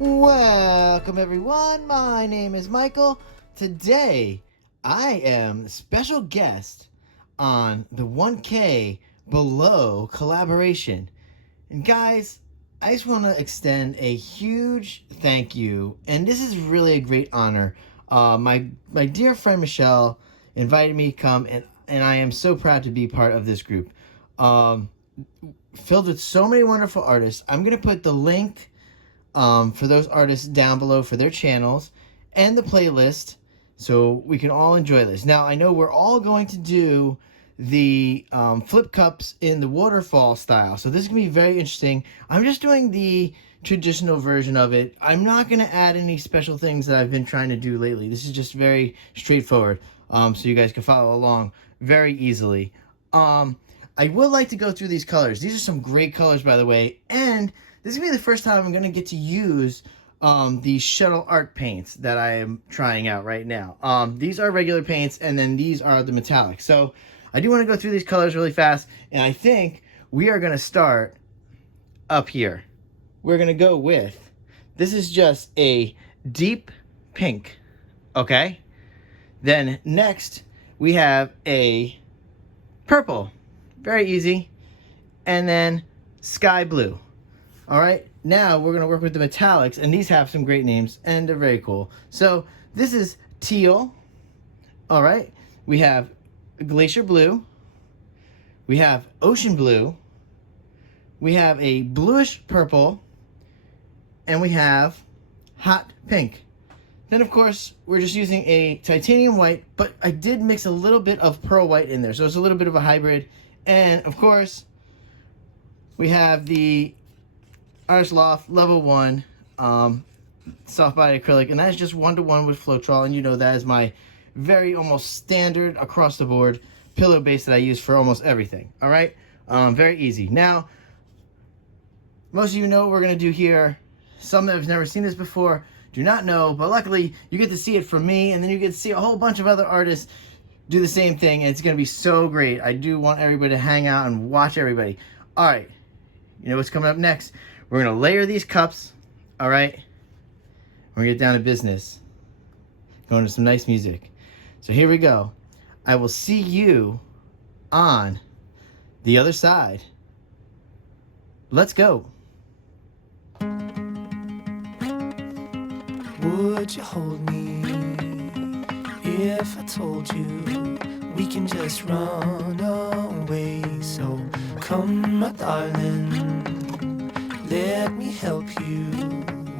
Welcome everyone, my name is Michael. Today I am the special guest on the 1K Below collaboration. And guys, I just want to extend a huge thank you, and this is really a great honor. My dear friend Michelle invited me to come, and I am so proud to be part of this group. Filled with so many wonderful artists. I'm going to put the link for those artists down below for their channels and the playlist so we can all enjoy this. Now, I know we're all going to do the flip cups in the waterfall style, so this is going to be very interesting. I'm just doing the traditional version of it. I'm not going to add any special things that I've been trying to do lately. This is just very straightforward, so you guys can follow along very easily. I would like to go through these colors. These are some great colors, by the way, and this is going to be the first time I'm going to get to use these shuttle art paints that I am trying out right now. These are regular paints, and then these are the metallics. So I do want to go through these colors really fast, and I think we are going to start up here. We're going to go with, this is just a deep pink, okay? Then next, we have a purple, very easy, and then sky blue. All right, now we're going to work with the metallics, and these have some great names, and they're very cool. So this is teal. All right, we have glacier blue. We have ocean blue. We have a bluish purple. And we have hot pink. Then, of course, we're just using a titanium white, but I did mix a little bit of pearl white in there, so it's a little bit of a hybrid. And, of course, we have the Artist Loft Level 1 soft body acrylic, and that is just 1-to-1 with Floetrol, and you know that is my very almost standard across the board pillow base that I use for almost everything. All right, very easy. Now, most of you know what we're gonna do here. Some that have never seen this before do not know, but luckily you get to see it from me, and then you get to see a whole bunch of other artists do the same thing, and it's gonna be so great. I do want everybody to hang out and watch everybody. All right, you know what's coming up next? We're going to layer these cups, all right? We're going to get down to business. Going to some nice music. So here we go. I will see you on the other side. Let's go. Would you hold me if I told you we can just run away? So come, my darling, let me help you.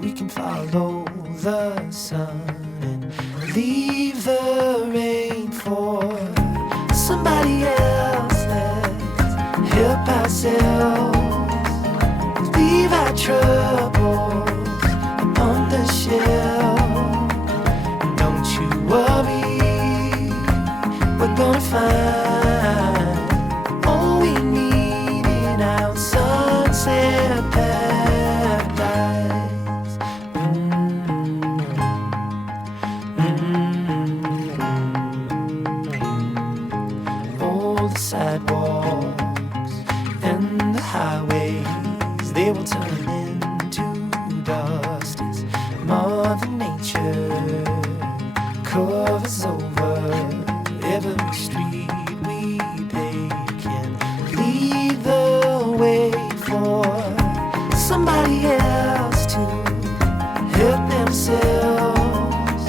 We can follow the sun and leave the rain for somebody else. Let's help ourselves. Leave our troubles upon the shelf. And don't you worry, we're gonna find all we need in our sunset paradise. All the sidewalks and the highways, they will turn into dust as Mother Nature covers over every street we take, and lead the way for somebody else to help themselves,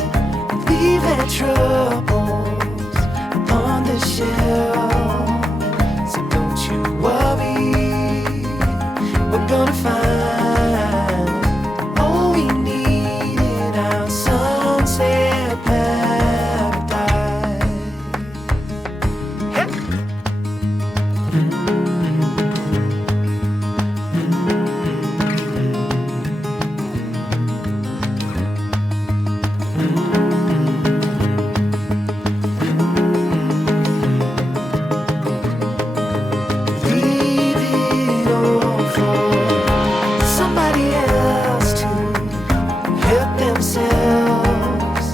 leave their troubles upon the shelf. So don't you worry, we're gonna find all we need in our sunset paradise. Leave it all for somebody else to help themselves,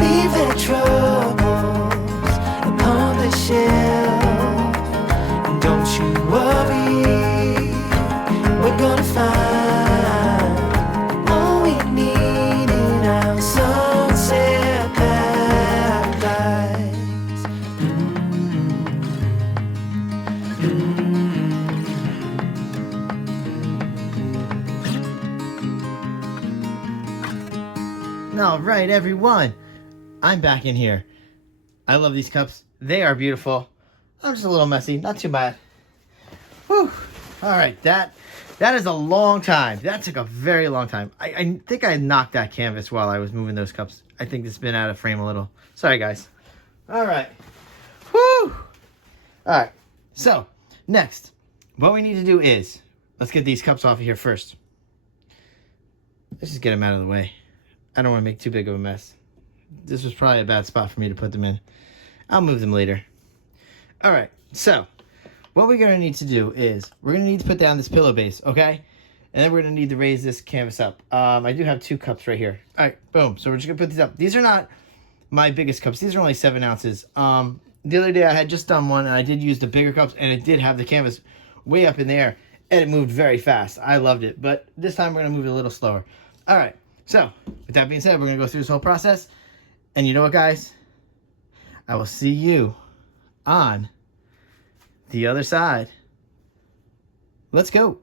leave their troubles upon the shelf. And don't you worry, we're gonna find all we All right, everyone. I'm back in here. I love these cups. They are beautiful. I'm just a little messy. Not too bad. Whew. All right, that is a long time. That took a very long time. I think I knocked that canvas while I was moving those cups. I think it's been out of frame a little. Sorry, guys. All right. Whew. All right. So, next, what we need to do is, let's get these cups off of here first. Let's just get them out of the way. I don't want to make too big of a mess. This was probably a bad spot for me to put them in. I'll move them later. All right. So, what we're going to need to do is, we're going to need to put down this pillow base, okay? And then we're going to need to raise this canvas up. I do have 2 cups right here. All right, boom. So we're just going to put these up. These are not my biggest cups. These are only 7 ounces. The other day I had just done one, and I did use the bigger cups, and it did have the canvas way up in the air, and it moved very fast. I loved it, but this time we're going to move it a little slower. All right, so with that being said, we're going to go through this whole process. And you know what, guys? I will see you on the other side. Let's go.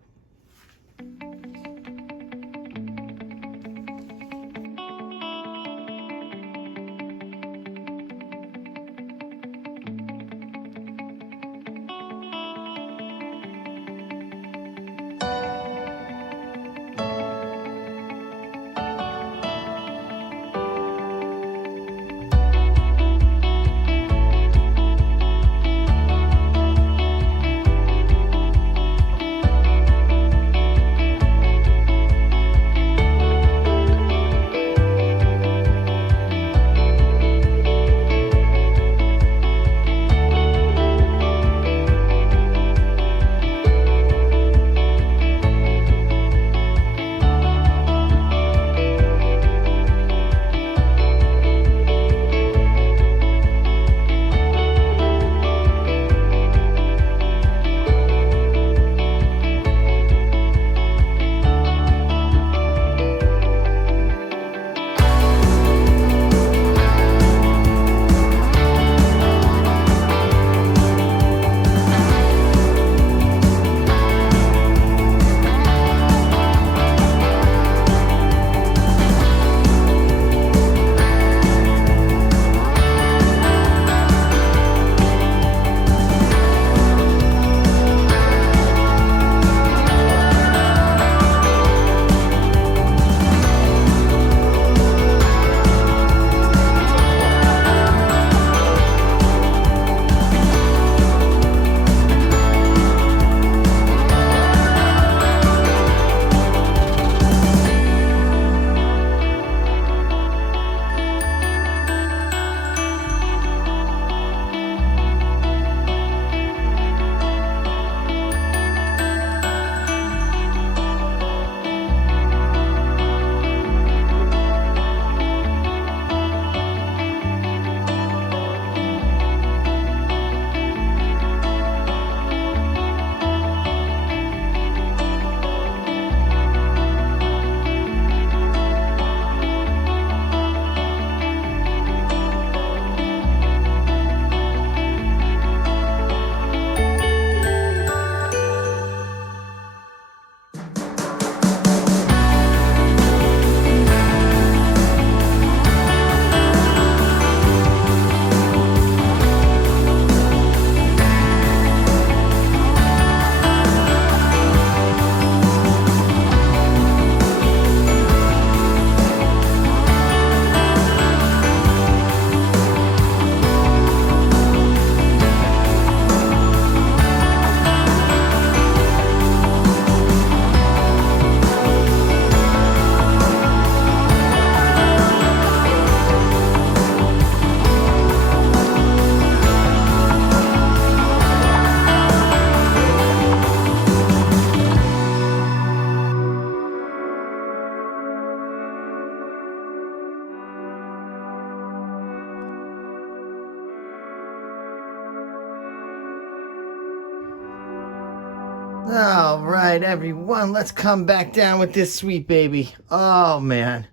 All right, everyone, let's come back down with this sweet baby. Oh, man.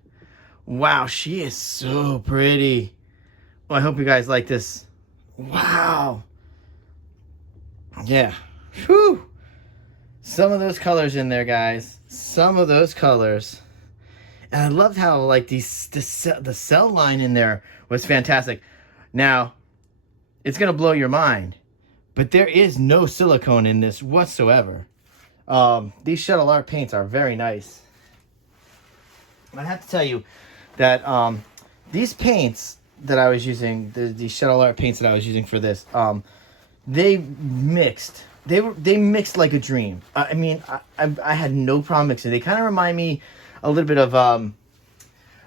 Wow, she is so pretty. Well, I hope you guys like this. Wow. Yeah. Whew. Some of those colors in there, guys. Some of those colors. And I loved how like the cell line in there was fantastic. Now, it's gonna blow your mind, but there is no silicone in this whatsoever. These shuttle art paints are very nice. I have to tell you that these paints that I was using, the shuttle art paints that I was using for this, they mixed. They mixed like a dream. I mean, I had no problem mixing. They kind of remind me a little bit of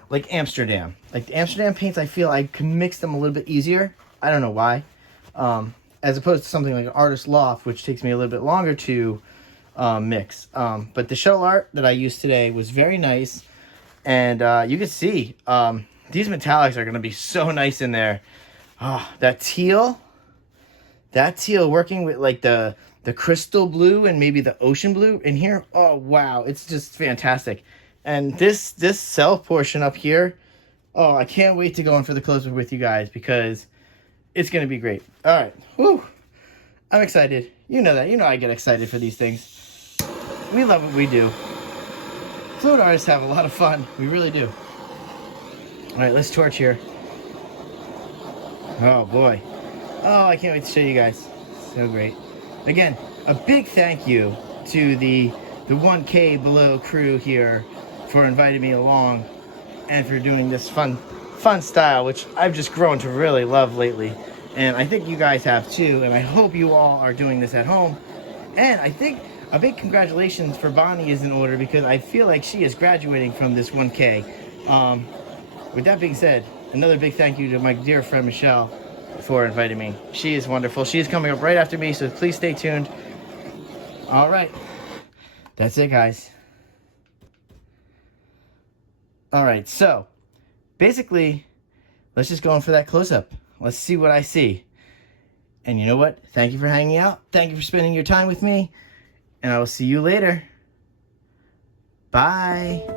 like Amsterdam. Like the Amsterdam paints, I feel I can mix them a little bit easier. I don't know why. As opposed to something like an Artist Loft, which takes me a little bit longer to mix. But the shuttle art that I used today was very nice. And you can see these metallics are going to be so nice in there. Oh, that teal working with like the crystal blue and maybe the ocean blue in here. Oh, wow. It's just fantastic. And this cell portion up here, oh, I can't wait to go in for the close-up with you guys because it's going to be great. All right. Whew. I'm excited. You know that. You know I get excited for these things. We love what we do. Fluid artists have a lot of fun. We really do. All right, let's torch here. Oh, boy. Oh, I can't wait to show you guys. So great. Again, a big thank you to the 1K Below crew here for inviting me along and for doing this fun style, which I've just grown to really love lately. And I think you guys have too, and I hope you all are doing this at home. And I think a big congratulations for Bonnie is in order because I feel like she is graduating from this 1K. With that being said, another big thank you to my dear friend Michelle for inviting me. She is wonderful. She is coming up right after me, so please stay tuned. All right. That's it, guys. All right, so basically, let's just go in for that close-up. Let's see what I see. And you know what? Thank you for hanging out. Thank you for spending your time with me. And I will see you later. Bye.